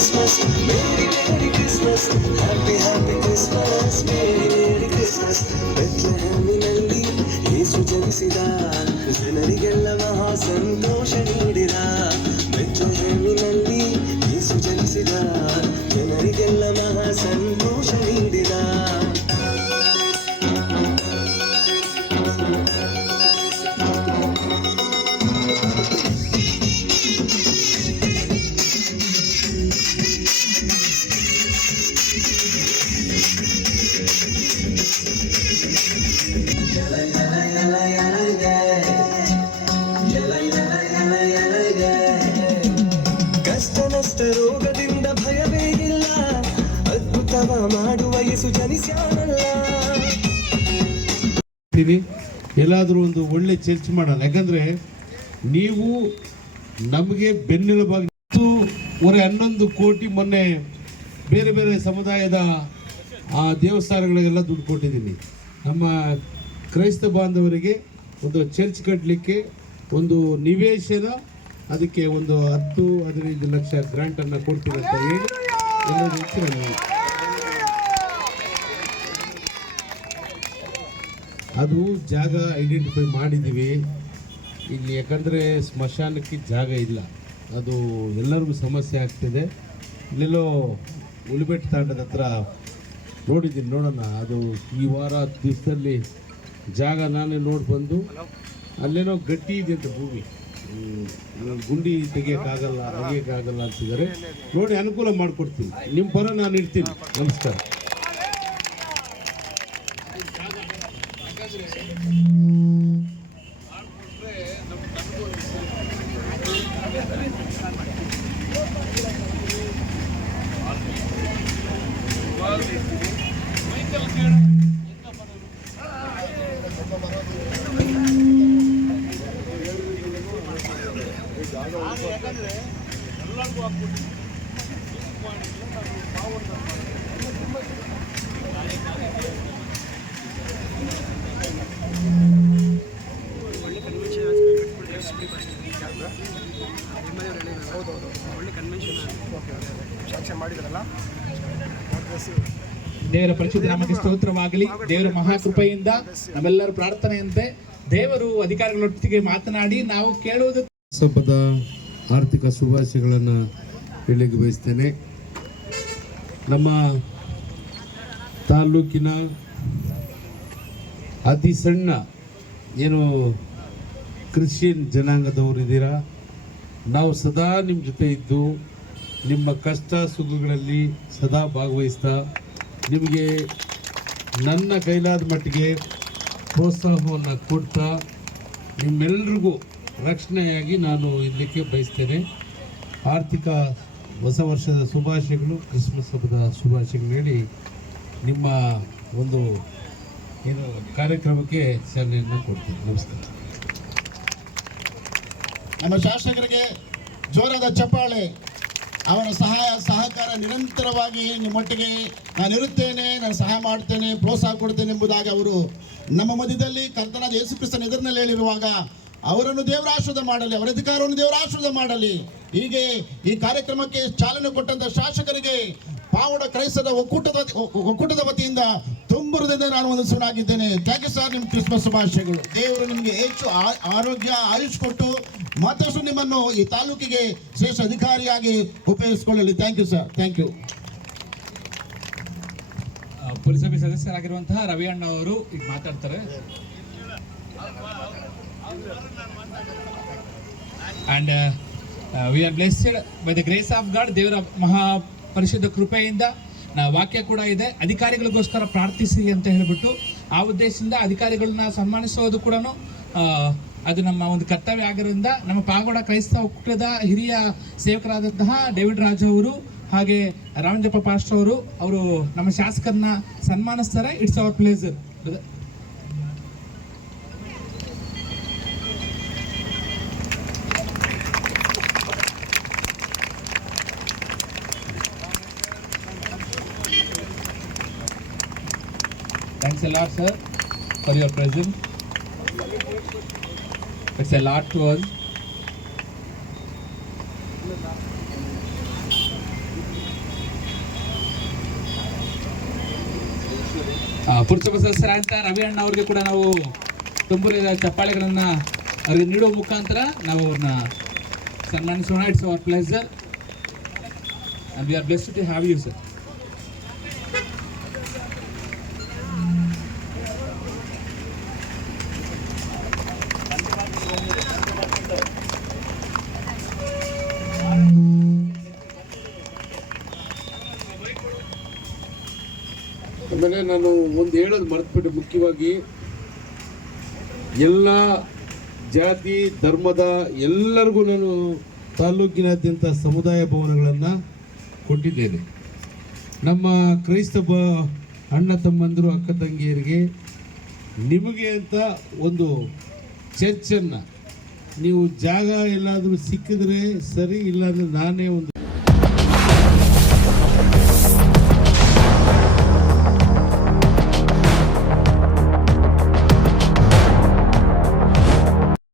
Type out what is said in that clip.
Christmas, Merry Christmas, Happy Christmas, Merry Christmas. ಬೆತ್ಲೆಹೆಮ್ಮಿನಲ್ಲಿ ಯೇಸು ಜನಿಸಿದ, ಜನರಿಗೆಲ್ಲ ಮಹಾ ಸಂತೋಷ ನೀಡಿದ. ಬೆತ್ಲೆಹೆಮ್ಮಿನಲ್ಲಿ ಯೇಸು ಜನಿಸಿದ, ಜನರಿಗೆಲ್ಲ ಮಹಾ ಸಂತೋಷ ನೀಡಿದ. ರೋಗದಿಂದ ಭಯವೇ ಇಲ್ಲ, ಅದ್ಭುತವ ಮಾಡುವ ಯೇಸು ಜನಿಸ್ಯಾನಲ್ಲ. ಎಲ್ಲಾದರೂ ಒಂದು ಒಳ್ಳೆ ಚರ್ಚ್ ಮಾಡೋಣ. ಯಾಕಂದ್ರೆ ನೀವು ನಮಗೆ ಬೆನ್ನೆಲುಬಾಗಿ 11 ಕೋಟಿ ಮೊನ್ನೆ ಬೇರೆ ಬೇರೆ ಸಮುದಾಯದ ದೇವಸ್ಥಾನಗಳಿಗೆಲ್ಲ ದುಡ್ಡು ಕೊಟ್ಟಿದ್ದೀನಿ. ನಮ್ಮ ಕ್ರೈಸ್ತ ಬಾಂಧವರಿಗೆ ಒಂದು ಚರ್ಚ್ ಕಟ್ಟಲಿಕ್ಕೆ ಒಂದು ನಿವೇಶನ, ಅದಕ್ಕೆ ಒಂದು 10-15 ಲಕ್ಷ ಗ್ರಾಂಟನ್ನು ಕೊಡ್ತೀವಿ ಅಂತ ಹೇಳಿ ಅದು ಜಾಗ ಐಡೆಂಟಿಫೈ ಮಾಡಿದ್ದೀವಿ ಇಲ್ಲಿ. ಯಾಕಂದರೆ ಸ್ಮಶಾನಕ್ಕೆ ಜಾಗ ಇಲ್ಲ, ಅದು ಎಲ್ಲರಿಗೂ ಸಮಸ್ಯೆ ಆಗ್ತಿದೆ. ಇಲ್ಲೆಲ್ಲೋ ಉಳಿಬೆಟ್ಟು ತಾಂಡದ ಹತ್ರ ನೋಡಿದ್ದೀನಿ, ನೋಡೋಣ. ಅದು ಈ ವಾರ ದಿವಸದಲ್ಲಿ ಜಾಗ ನಾನೇ ನೋಡಿ ಬಂದು, ಅಲ್ಲೇನೋ ಗಟ್ಟಿ ಇದೆ ಅಂತ ಭೂಮಿ, ಗುಂಡಿ ತೆಗಿಯೋಕ್ಕಾಗಲ್ಲ ಅಂತಿದ್ದಾರೆ. ನೋಡಿ ಅನುಕೂಲ ಮಾಡಿಕೊಡ್ತೀನಿ, ನಿಮ್ಮ ಪರ ನಾನು ಇರ್ತೀನಿ. ನಮಸ್ಕಾರ. ದೇವರ ಪರಿಶುದ್ಧ ನಾಮಕ್ಕೆ ಸ್ತೋತ್ರವಾಗಲಿ. ದೇವರ ಮಹಾಕೃಪೆಯಿಂದ ನಮ್ಮೆಲ್ಲರ ಪ್ರಾರ್ಥನೆಯಂತೆ ದೇವರು ಅಧಿಕಾರಿಗಳೊಟ್ಟಿಗೆ ಮಾತನಾಡಿ ನಾವು ಕೇಳುವುದು ಹಬ್ಬದ ಆರ್ಥಿಕ ಶುಭಾಶಯಗಳನ್ನು ಹೇಳಲಿಕ್ಕೆ ಬಯಸ್ತೇನೆ. ನಮ್ಮ ತಾಲೂಕಿನ ಅತಿ ಸಣ್ಣ ಏನು ಕ್ರಿಶ್ಚಿಯನ್ ಜನಾಂಗದವರು ಇದ್ದೀರಾ, ನಾವು ಸದಾ ನಿಮ್ಮ ಜೊತೆ ಇದ್ದು ನಿಮ್ಮ ಕಷ್ಟ ಸುಖಗಳಲ್ಲಿ ಸದಾ ಭಾಗವಹಿಸ್ತಾ ನಿಮಗೆ ನನ್ನ ಕೈಲಾದ ಮಟ್ಟಿಗೆ ಪ್ರೋತ್ಸಾಹವನ್ನು ಕೊಡ್ತಾ ನಿಮ್ಮೆಲ್ಲರಿಗೂ ರಕ್ಷಣೆಯಾಗಿ ನಾನು ಇರಲಿಕ್ಕೆ ಬಯಸ್ತೇನೆ. ಆರ್ಥಿಕ ಹೊಸ ವರ್ಷದ ಶುಭಾಶಯಗಳು, ಕ್ರಿಸ್ಮಸ್ ಹಬ್ಬದ ಶುಭಾಶಯಗಳು ಹೇಳಿ ನಿಮ್ಮ ಒಂದು ಏನು ಕಾರ್ಯಕ್ರಮಕ್ಕೆ ಚಾಲನೆಯನ್ನು ಕೊಡ್ತೀನಿ. ನಮಸ್ಕಾರ. ನಮ್ಮ ಶಾಸಕರಿಗೆ ಜೋರಾದ ಚಪ್ಪಾಳೆ. ಅವರ ಸಹಾಯ ಸಹಕಾರ ನಿರಂತರವಾಗಿ ನಿಮ್ಮೊಟ್ಟಿಗೆ ನಾನಿರುತ್ತೇನೆ, ನಾನು ಸಹಾಯ ಮಾಡ್ತೇನೆ, ಪ್ರೋತ್ಸಾಹ ಕೊಡ್ತೇನೆ ಎಂಬುದಾಗಿ ಅವರು ನಮ್ಮ ಮಧ್ಯದಲ್ಲಿ ಕರ್ತನಾದ ಯೇಸು ಕ್ರಿಸ್ತನ ಎದುರಿನಲ್ಲಿ ಹೇಳಿರುವಾಗ ಅವರನ್ನು ದೇವರ ಆಶೀರ್ವಾದ ಮಾಡಲಿ, ಅವರ ಅಧಿಕಾರವನ್ನು ದೇವರ ಆಶೀರ್ವಾದ ಮಾಡಲಿ. ಹೀಗೆ ಈ ಕಾರ್ಯಕ್ರಮಕ್ಕೆ ಚಾಲನೆ ಕೊಟ್ಟಂತ ಶಾಸಕರಿಗೆ ಪಾವಡ ಕ್ರೈಸ್ತರ ಒಕ್ಕೂಟದ ವತಿಯಿಂದ ತುಂಬ ಹೃದಯದಿಂದ ನಾನು ವಂದಿಸುವನಾಗಿದ್ದೇನೆ. Thank you sir. ನಿಮ್ಮ ಕ್ರಿಸ್ಮಸ್ ಶುಭಾಶಯಗಳು. ದೇವರು ನಿಮಗೆ ಹೆಚ್ಚು ಆರೋಗ್ಯ ಆಯುಷ್ ಕೊಟ್ಟು ಮತ್ತಷ್ಟು ನಿಮ್ಮನ್ನು ಈ ತಾಲೂಕಿಗೆ ಶ್ರೇಷ್ಠ ಅಧಿಕಾರಿಯಾಗಿ ಉಪಯೋಗಿಸಿಕೊಳ್ಳಲಿ. Thank you sir. Thank you. ಪುರಸಭೆ ಸದಸ್ಯರಾಗಿರುವಂತಹ ರವಿ ಅಣ್ಣ ಅವರು ಈಗ ಮಾತಾಡ್ತಾರೆ. And we are blessed by the grace of God. ದೇವರ ಮಹಾ ಪರಿಶುದ್ಧ ಕೃಪೆಯಿಂದ ವಾಕ್ಯ ಕೂಡ ಇದೆ, ಅಧಿಕಾರಿಗಳಿಗೋಸ್ಕರ ಪ್ರಾರ್ಥಿಸಿ ಅಂತ ಹೇಳಿಬಿಟ್ಟು ಆ ಉದ್ದೇಶದಿಂದ ಅಧಿಕಾರಿಗಳನ್ನ ಸನ್ಮಾನಿಸೋದು ಕೂಡ ಅದು ನಮ್ಮ ಒಂದು ಕರ್ತವ್ಯ ಆಗಿರೋದ್ರಿಂದ ನಮ್ಮ ಪಾಗೋಡ ಕ್ರೈಸ್ತ ಒಕ್ಕೂಟದ ಹಿರಿಯ ಸೇವಕರಾದಂತಹ ಡೇವಿಡ್ ರಾಜು ಅವರು ಹಾಗೆ ರಾಮಜಪ್ಪ ಪಾಸ್ಟರ್ ಅವರು ನಮ್ಮ ಶಾಸಕರನ್ನ ಸನ್ಮಾನಿಸ್ತಾರೆ. It's our pleasure. Thanks a lot, sir, for your presence. It's a lot to us. ಪುರಸಭಾ ಸದಸ್ಯರಾದಂಥ ರವಿ ಅಣ್ಣ ಅವ್ರಿಗೆ ಕೂಡ ನಾವು ತುಂಬುರಿದ ಚಪ್ಪಾಳೆಗಳನ್ನು ಅವರಿಗೆ ನೀಡುವ ಮುಖಾಂತರ ನಾವು ಅವ್ರನ್ನ ಸನ್ಮಾನಿಸೋಣ. It's our pleasure and we are blessed to have you, sir. ಆಮೇಲೆ ನಾನು ಒಂದು ಹೇಳೋದು ಮರೆತುಬಿಟ್ಟು, ಮುಖ್ಯವಾಗಿ ಎಲ್ಲ ಜಾತಿ ಧರ್ಮದ ಎಲ್ಲರಿಗೂ ನಾನು ತಾಲೂಕಿನಾದ್ಯಂತ ಸಮುದಾಯ ಭವನಗಳನ್ನು ಕೊಟ್ಟಿದ್ದೇನೆ. ನಮ್ಮ ಕ್ರೈಸ್ತ ಅಣ್ಣ ತಮ್ಮಂದರು ಅಕ್ಕ ತಂಗಿಯರಿಗೆ ನಿಮಗೆ ಅಂತ ಒಂದು ಚರ್ಚನ್ನು ನೀವು ಜಾಗ ಎಲ್ಲಾದರೂ ಸಿಕ್ಕಿದ್ರೆ ಸರಿ, ಇಲ್ಲಾಂದರೆ ನಾನೇ ಒಂದು